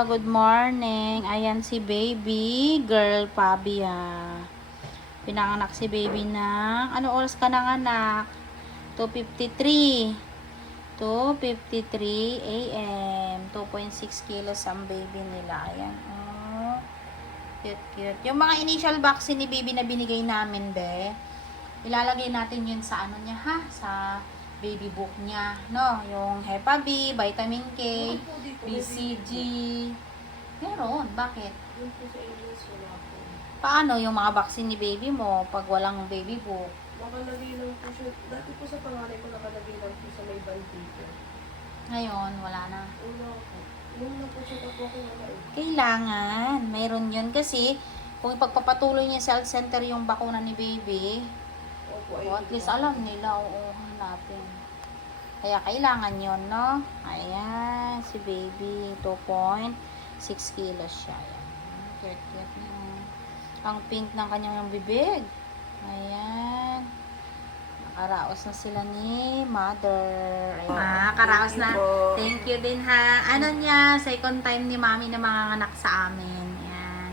Good morning. Ayan si baby girl Pabia. Pinanganak si baby ng ano oras ka nanganak? 2:53. 2:53 AM. 2.6 kilos ang baby nila. Ayan. Oh. Cute, cute. Yung mga initial vaccine ni baby na binigay namin, be. Ilalagay natin yun sa ano niya, ha? Sa baby book niya, no? Yung Hepa B, Vitamin K, BCG. Meron, bakit? Paano yung mga vaccine ni baby mo pag walang baby book? Nakalagay lang po siya. Dati po sa pangalan ko nakalagay lang po sa may bandito. Ngayon, wala na. Una po. Yung na po siya po ako nakain. Kailangan, mayroon yun kasi kung ipagpapatuloy niya sa health center yung bakuna ni baby, Opo, at least alam nila, oo, hanapin. Kaya kailangan yun, no? Ayan, si baby, 2.6 kilos siya. Ayan, cute, cute niya. Ang pink ng kanyang bibig. Ayan. Nakaraos na sila ni mother. Ayan. Karaos na. Thank you din, ha. Ano niya, second time ni mami na mga anak sa amin. Ayan.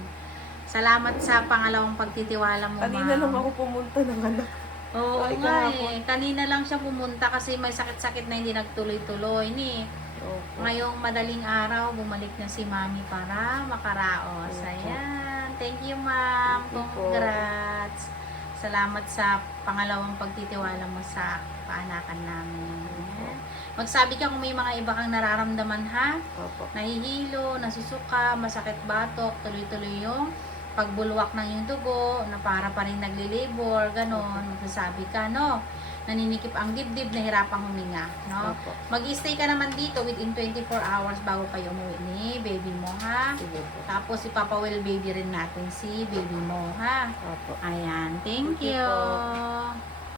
Salamat sa pangalawang pagtitiwala mo, Kanina ma'am. lang ako pumunta ng anak. Oo Ay, nga kahapon. Kanina lang siya pumunta kasi may sakit-sakit na hindi nagtuloy-tuloy ni. Opo. Ngayong madaling araw, bumalik na si mami para makaraos. Opo. Ayan. Thank you, ma'am. Thank you po. Congrats. Salamat sa pangalawang pagtitiwala mo sa paanakan namin. Ayan. Magsabi ka kung may mga iba kang nararamdaman, ha? Opo. Nahihilo, nasusuka, masakit batok, tuloy-tuloy yung pagbulwak ng yung dugo, na para pa rin nagli-labor, ganon, magsasabi ka, no? Naninikip ang dibdib, nahirapang huminga, no? Opo. Mag-stay ka naman dito within 24 hours bago kayo umuwi ni baby mo, ha? Sige po. Tapos ipapawell baby rin natin si baby mo, ha? Opo. Ayan, thank Thank you you. po.